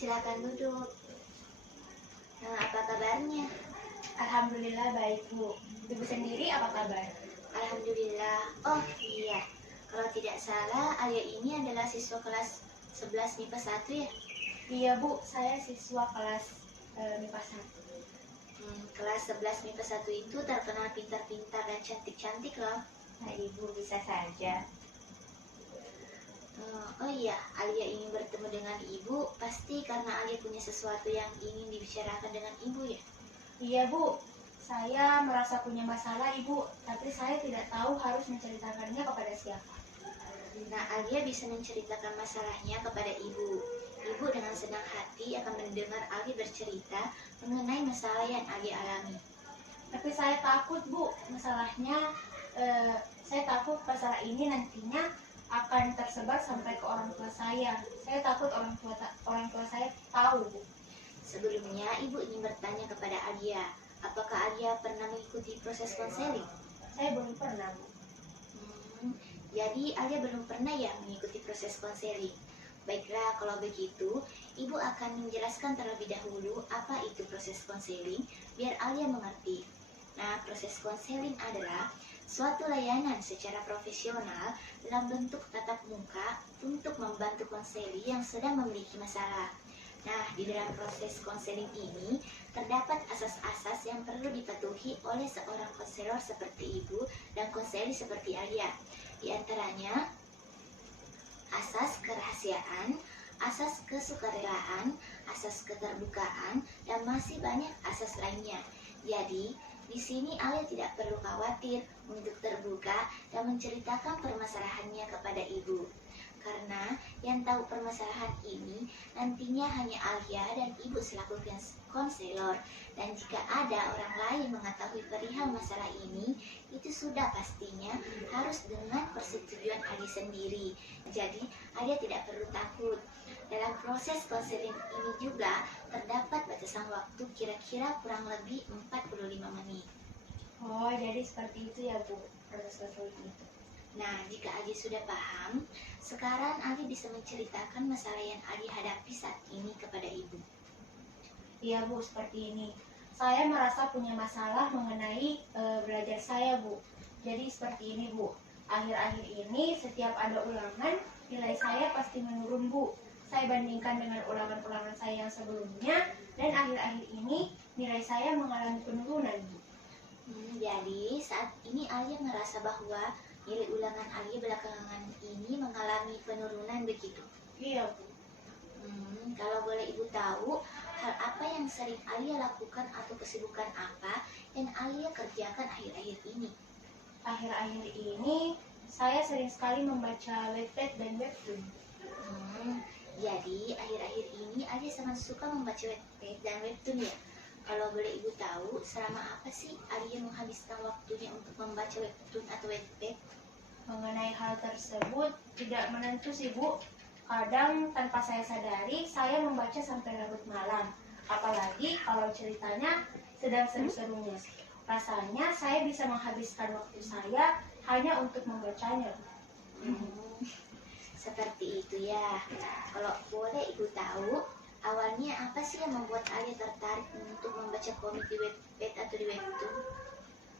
silakan duduk. Apa kabarnya? Alhamdulillah baik, Bu. Ibu sendiri apa kabar? Alhamdulillah. Oh iya, kalau tidak salah Alia ini adalah siswa kelas 11 MIPA 1 ya? Iya, Bu. Saya siswa kelas MIPA 1. Kelas 11 MIPA 1 itu terkenal pintar-pintar dan cantik-cantik loh. Nah, Ibu bisa saja. Oh iya, Alia ingin bertemu dengan ibu pasti karena Alia punya sesuatu yang ingin dibicarakan dengan ibu ya? Iya, Bu. Saya merasa punya masalah, Ibu, tapi saya tidak tahu harus menceritakannya kepada siapa. Nah, Alia bisa menceritakan masalahnya kepada ibu. Ibu dengan senang hati akan mendengar Alia bercerita mengenai masalah yang Alia alami. Tapi saya takut, Bu, masalahnya saya takut masalah ini nantinya akan tersebar sampai ke orang tua saya. Saya takut orang tua saya tahu, Bu. Sebelumnya, ibu ingin bertanya kepada Alia, apakah Alia pernah mengikuti proses konseling? Saya belum pernah, Bu. Jadi Alia belum pernah ya mengikuti proses konseling. Baiklah, kalau begitu, ibu akan menjelaskan terlebih dahulu apa itu proses konseling, biar Alia mengerti. Nah, proses konseling adalah suatu layanan secara profesional dalam bentuk tatap muka untuk membantu konseli yang sedang memiliki masalah. Nah, di dalam proses konseling ini terdapat asas-asas yang perlu dipatuhi oleh seorang konselor seperti ibu dan konseli seperti Alia. Di antaranya, asas kerahasiaan, asas kesukarelaan, asas keterbukaan, dan masih banyak asas lainnya. Jadi, di sini Alia tidak perlu khawatir untuk terbuka dan menceritakan permasalahannya kepada ibu. Karena yang tahu permasalahan ini nantinya hanya Alia dan ibu selaku konselor. Dan jika ada orang lain mengetahui perihal masalah ini, itu sudah pastinya harus dengan persetujuan Alia sendiri. Jadi Alia tidak perlu takut. Dalam proses konseling ini juga terdapat batasan waktu kira-kira kurang lebih 45 menit. Oh, jadi seperti itu ya, Bu, proses konseling itu. Nah, jika Adi sudah paham, sekarang Adi bisa menceritakan masalah yang Adi hadapi saat ini kepada ibu. Iya, Bu, seperti ini. Saya merasa punya masalah mengenai belajar saya, Bu. Jadi seperti ini, Bu. Akhir-akhir ini setiap ada ulangan, nilai saya pasti menurun, Bu. Saya bandingkan dengan ulangan-ulangan saya yang sebelumnya, dan akhir-akhir ini nilai saya mengalami penurunan, Bu. Jadi saat ini Alia merasa bahwa nilai ulangan Alia belakangan ini mengalami penurunan begitu? Iya, Bu. Kalau boleh ibu tahu, hal apa yang sering Alia lakukan atau kesibukan apa yang Alia kerjakan akhir-akhir ini? Akhir-akhir ini saya sering sekali membaca Wattpad dan Webtoon. Jadi akhir-akhir ini Alia sangat suka membaca Wattpad dan Webtoon ya? Kalau boleh ibu tahu, selama apa sih Alia menghabiskan waktunya untuk membaca Webtoon atau Wattpad? Mengenai hal tersebut tidak menentu sih, Bu. Kadang tanpa saya sadari, saya membaca sampai larut malam. Apalagi kalau ceritanya sedang seru-serunya. Rasanya saya bisa menghabiskan waktu saya hanya untuk membacanya. Seperti itu ya. Kalau boleh ibu tahu, awalnya apa sih yang membuat Alia tertarik untuk membaca komik di Wattpad atau di Webtoon?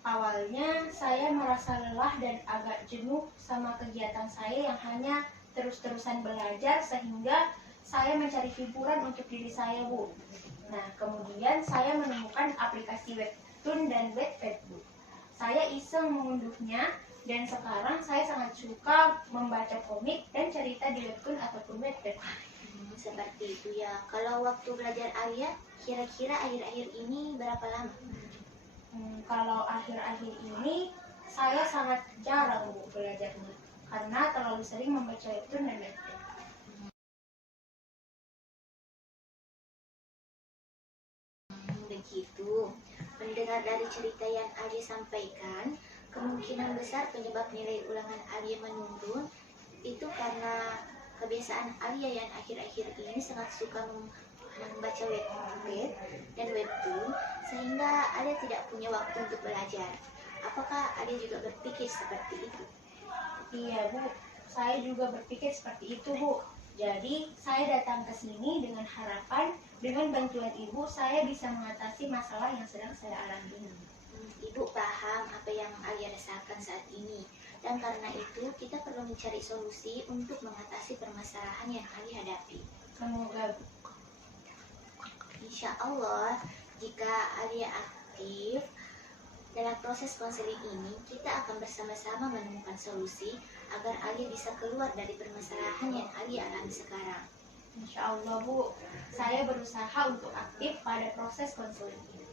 Awalnya saya merasa lelah dan agak jenuh sama kegiatan saya yang hanya terus-terusan belajar, sehingga saya mencari hiburan untuk diri saya, Bu. Nah, kemudian saya menemukan aplikasi Webtoon dan Wattpad, Bu. Saya iseng mengunduhnya, dan sekarang saya sangat suka membaca komik dan cerita di Webtoon ataupun Wattpad. Seperti itu ya. Kalau waktu belajar Alia, kira-kira akhir-akhir ini berapa lama? Kalau akhir-akhir ini saya sangat jarang, Bu, belajarnya karena terlalu sering membaca Webtoon dan Wattpad. Begitu. Mendengar dari cerita yang Alia sampaikan, kemungkinan besar penyebab nilai ulangan Alia menurun itu karena kebiasaan Alia yang akhir-akhir ini sangat suka membaca Wattpad dan Webtoon, sehingga Alia tidak punya waktu untuk belajar. Apakah Alia juga berpikir seperti itu? Iya, Bu. Saya juga berpikir seperti itu, Bu. Jadi, saya datang ke sini dengan harapan dengan bantuan ibu saya bisa mengatasi masalah yang sedang saya alami ini. Ibu paham apa yang Alia rasakan saat ini, dan karena itu kita perlu mencari solusi untuk mengatasi permasalahan yang Alia hadapi. Semoga Insya Allah, jika Alia aktif dalam proses konseling ini, kita akan bersama-sama menemukan solusi agar Alia bisa keluar dari permasalahan yang Alia alami sekarang. Insya Allah Bu, saya berusaha untuk aktif pada proses konseling ini.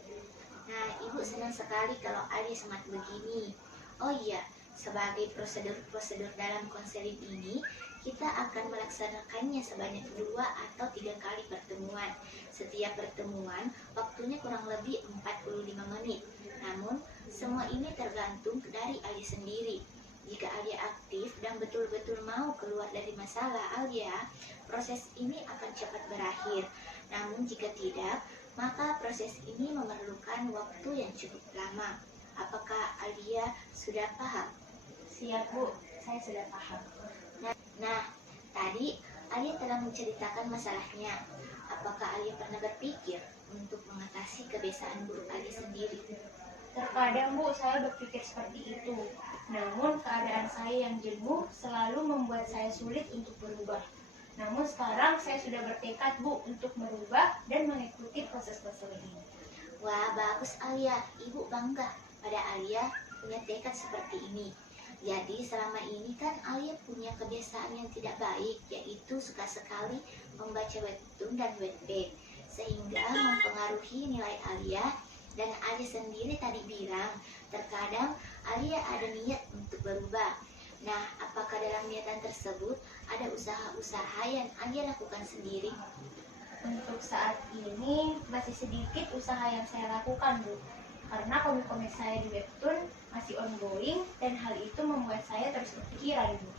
Nah, Ibu senang sekali kalau Alia semangat begini. Oh iya, sebagai prosedur-prosedur dalam konseling ini, kita akan melaksanakannya sebanyak 2 atau 3 kali pertemuan. Setiap pertemuan waktunya kurang lebih 45 menit. Namun, semua ini tergantung dari Alia sendiri. Jika Alia aktif dan betul-betul mau keluar dari masalah Alia, proses ini akan cepat berakhir. Namun jika tidak, maka proses ini memerlukan waktu yang cukup lama. Apakah Alia sudah paham? Siap Bu, saya sudah paham. Nah, tadi Alia telah menceritakan masalahnya. Apakah Alia pernah berpikir untuk mengatasi kebiasaan buruk Alia sendiri? Terkadang Bu, saya berpikir seperti itu. Namun keadaan saya yang jenuh selalu membuat saya sulit untuk berubah. Namun sekarang saya sudah bertekad Bu untuk merubah dan mengikuti proses konseling ini. Wah, bagus Alia. Ibu bangga pada Alia punya tekad seperti ini. Jadi selama ini kan Alia punya kebiasaan yang tidak baik, yaitu suka sekali membaca webtoon dan webpad, sehingga mempengaruhi nilai Alia. Dan Alia sendiri tadi bilang, terkadang Alia ada niat untuk berubah. Nah, apakah dalam niatan tersebut ada usaha-usaha yang Alia lakukan sendiri? Untuk saat ini masih sedikit usaha yang saya lakukan Bu, karena komik-komik saya di webtoon masih ongoing dan hal itu membuat saya terus berpikiran Bu.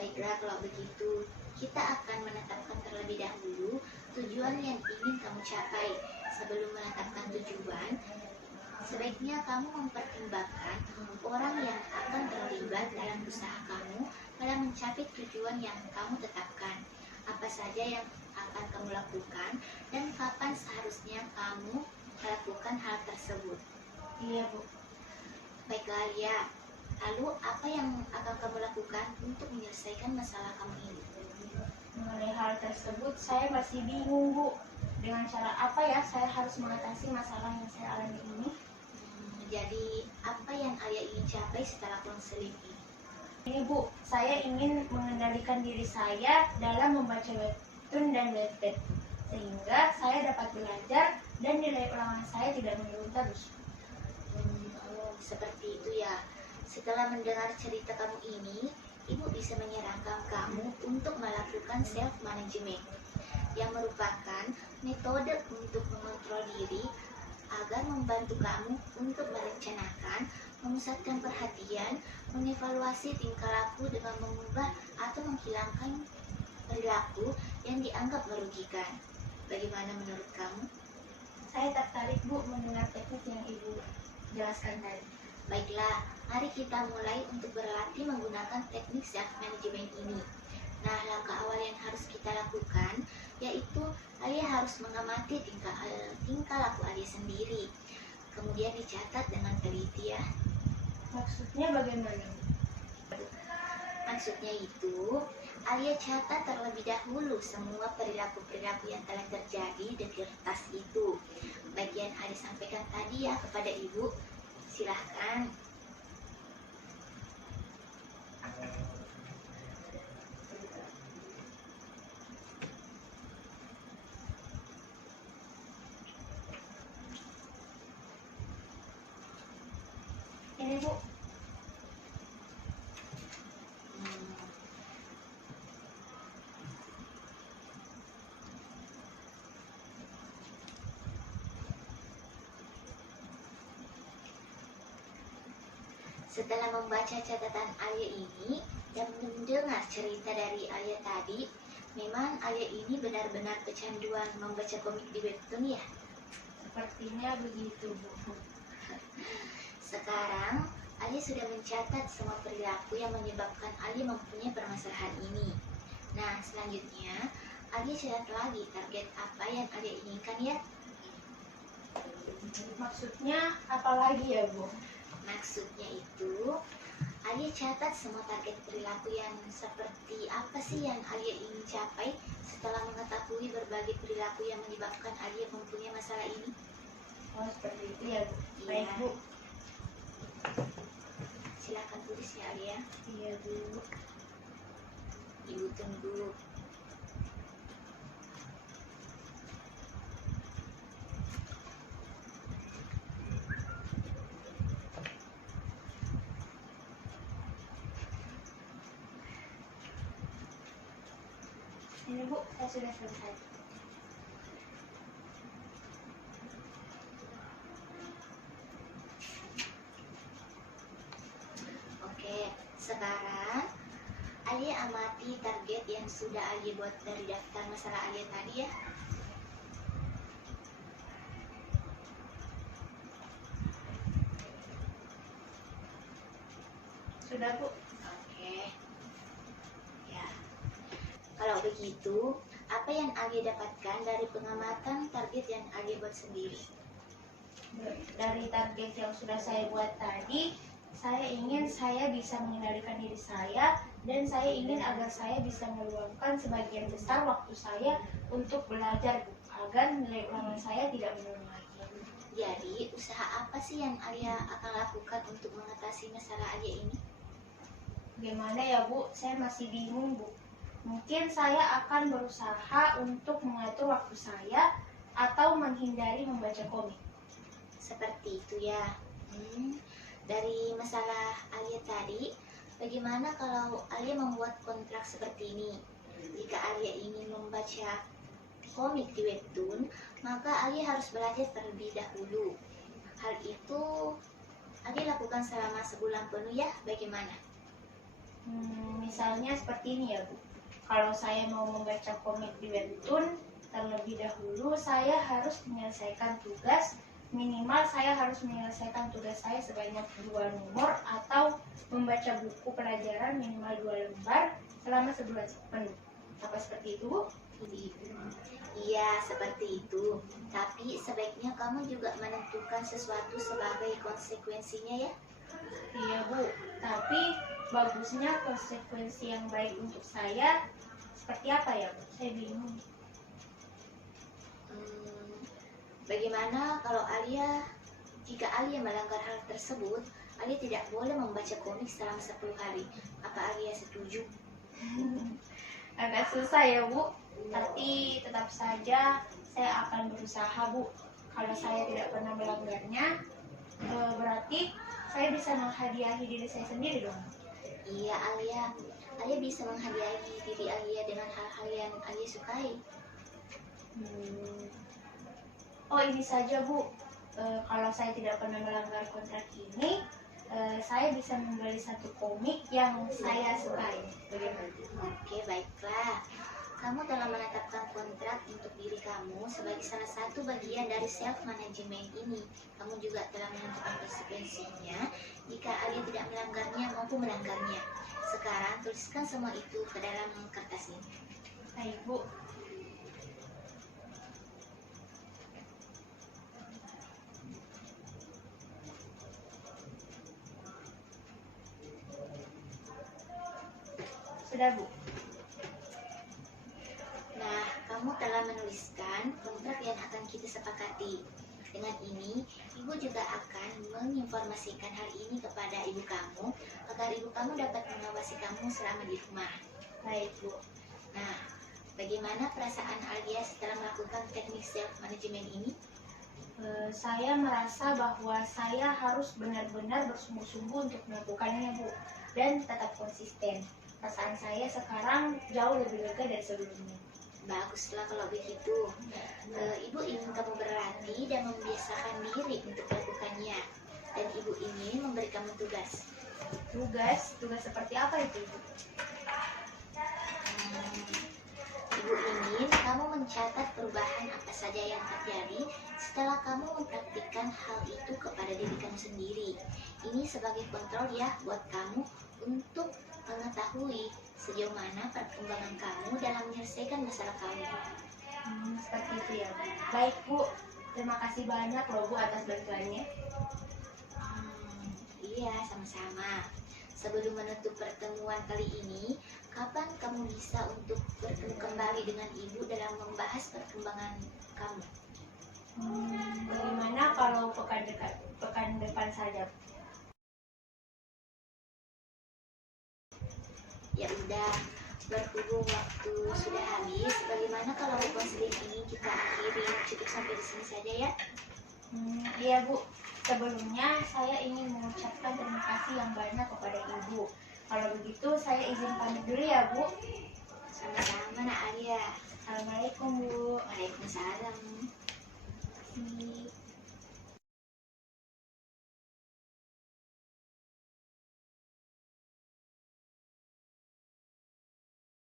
Baiklah, kalau begitu kita akan menetapkan terlebih dahulu tujuan yang ingin kamu capai. Sebelum menetapkan tujuan, sebaiknya kamu mempertimbangkan orang yang akan terlibat dalam usaha kamu dalam mencapai tujuan yang kamu tetapkan. Apa saja yang akan kamu lakukan dan kapan seharusnya kamu melakukan hal tersebut. Iya Bu. Baiklah Lia, lalu apa yang akan kamu lakukan untuk menyelesaikan masalah kamu ini? Mengenai hal tersebut saya masih bingung Bu. Dengan cara apa ya saya harus mengatasi masalah yang saya alami ini? Jadi apa yang Alia ingin capai setelah konseling ini? Ini Bu, saya ingin mengendalikan diri saya dalam membaca webtoon dan webpad, sehingga saya dapat belajar dan nilai ulangan saya tidak menurun terus. Seperti itu ya. Setelah mendengar cerita kamu ini, Ibu bisa menyarankan kamu untuk melakukan self management, yang merupakan metode untuk mengontrol diri agar membantu kamu untuk merencanakan, memusatkan perhatian, mengevaluasi tingkah laku dengan mengubah atau menghilangkan perilaku yang dianggap merugikan. Bagaimana menurut kamu? Saya tertarik Bu mendengar teknik yang Ibu jelaskan tadi. Baiklah, mari kita mulai untuk berlatih menggunakan teknik self management ini. Nah, langkah awal yang harus kita lakukan yaitu Alia harus mengamati tingkah laku Alia sendiri. Kemudian dicatat dengan teliti ya. Maksudnya bagaimana? Maksudnya itu, Alia catat terlebih dahulu semua perilaku-perilaku yang telah terjadi di kertas itu. Bagian Alia sampaikan tadi ya kepada Ibu. Silahkan. Ini Bu. Setelah membaca catatan Alia ini dan mendengar cerita dari Alia tadi, memang Alia ini benar-benar kecanduan membaca komik di webtoon ya? Sepertinya begitu Bu. Sekarang, Alia sudah mencatat semua perilaku yang menyebabkan Alia mempunyai permasalahan ini. Nah, selanjutnya, Alia catat lagi target apa yang Alia inginkan ya. Maksudnya apa lagi ya, Bu? Maksudnya itu, Alia catat semua target perilaku yang seperti apa sih yang Alia ingin capai setelah mengetahui berbagai perilaku yang menyebabkan Alia mempunyai masalah ini. Oh, seperti itu ya, Bu. Iya. Baik, Bu. Silakan tulis ya Alia. Iya, Bu. Ibu tunggu. Ini, Bu, saya sudah selesai. Oke, sekarang Alia amati target yang sudah Alia buat dari daftar masalah Alia tadi ya. Sudah, Bu. Oke. Ya. Kalau begitu, apa yang Alia dapatkan dari pengamatan target yang Alia buat sendiri? Dari target yang sudah saya buat tadi, saya ingin saya bisa mengendalikan diri saya dan saya ingin agar saya bisa meluangkan sebagian besar waktu saya untuk belajar, Bu, agar nilai ulangan saya tidak menurun lagi. Jadi, usaha apa sih yang Alia akan lakukan untuk mengatasi masalah Alia ini? Gimana ya, Bu? Saya masih bingung, Bu. Mungkin saya akan berusaha untuk mengatur waktu saya atau menghindari membaca komik. Seperti itu ya. Dari masalah Alia tadi, bagaimana kalau Alia membuat kontrak seperti ini? Jika Alia ingin membaca komik di webtoon, maka Alia harus belajar terlebih dahulu. Hal itu Alia lakukan selama sebulan penuh ya, bagaimana? Misalnya seperti ini ya, Bu. Kalau saya mau membaca komik di webtoon, terlebih dahulu saya harus menyelesaikan tugas. Minimal saya harus menyelesaikan tugas saya sebanyak 2 nomor atau membaca buku pelajaran minimal 2 lembar selama sebulan penuh. Apa seperti itu, Bu? Iya, seperti itu. Tapi sebaiknya kamu juga menentukan sesuatu sebagai konsekuensinya ya. Iya, Bu. Tapi bagusnya konsekuensi yang baik untuk saya seperti apa ya, Bu? Saya bingung. Bagaimana kalau jika Alia melanggar hal tersebut, Alia tidak boleh membaca komik selama 10 hari. Apa Alia setuju? Agak susah ya, Bu. Tapi tetap saja saya akan berusaha, Bu. Kalau saya tidak pernah melanggarnya, berarti saya bisa menghadiahi diri saya sendiri dong. Iya Alia bisa menghadiahi diri Alia dengan hal-hal yang Alia sukai. Oh, ini saja, Bu. Kalau saya tidak pernah melanggar kontrak ini, saya bisa membeli satu komik yang saya sukai. Bagaimana? Oke, baiklah. Kamu telah menetapkan kontrak untuk diri kamu sebagai salah satu bagian dari self-management ini. Kamu juga telah menentukan konsekuensinya jika Alia tidak melanggarnya maupun melanggarnya. Sekarang tuliskan semua itu ke dalam kertas ini. Baik, Bu. Sudah, Bu. Nah, kamu telah menuliskan kontrak yang akan kita sepakati. Dengan ini, ibu juga akan menginformasikan hal ini kepada ibu kamu agar ibu kamu dapat mengawasi kamu selama di rumah. Baik, Bu. Nah, bagaimana perasaan Alia setelah melakukan teknik self-management ini? Saya merasa bahwa saya harus benar-benar bersungguh-sungguh untuk melakukannya, Bu. Dan tetap konsisten. Perasaan saya sekarang jauh lebih lega dari sebelumnya. Baguslah kalau begitu. Ibu ingin kamu berlatih dan membiasakan diri untuk melakukannya. Dan ibu ingin memberi kamu tugas. Tugas seperti apa itu, Ibu? Ibu ingin kamu mencatat perubahan apa saja yang diangkat jari setelah kamu mempraktikkan hal itu kepada diri kamu sendiri. Ini sebagai kontrol ya buat kamu untuk mengetahui sejauh mana perkembangan kamu dalam menyelesaikan masalah kamu. Seperti itu ya, Bu. Baik, Bu. Terima kasih banyak loh, Bu, atas bantuannya. Iya, sama-sama. Sebelum menutup pertemuan kali ini, kapan kamu bisa untuk bertemu kembali dengan Ibu dalam membahas perkembangan kamu? Bagaimana kalau pekan depan saja? Ya udah, berhubung waktu sudah habis, bagaimana kalau konseling ini kita akhiri cukup sampai di sini saja ya? Iya, Bu. Sebelumnya saya ingin mengucapkan terima kasih yang banyak kepada Ibu. Kalau begitu saya izin pamit dulu ya, Bu.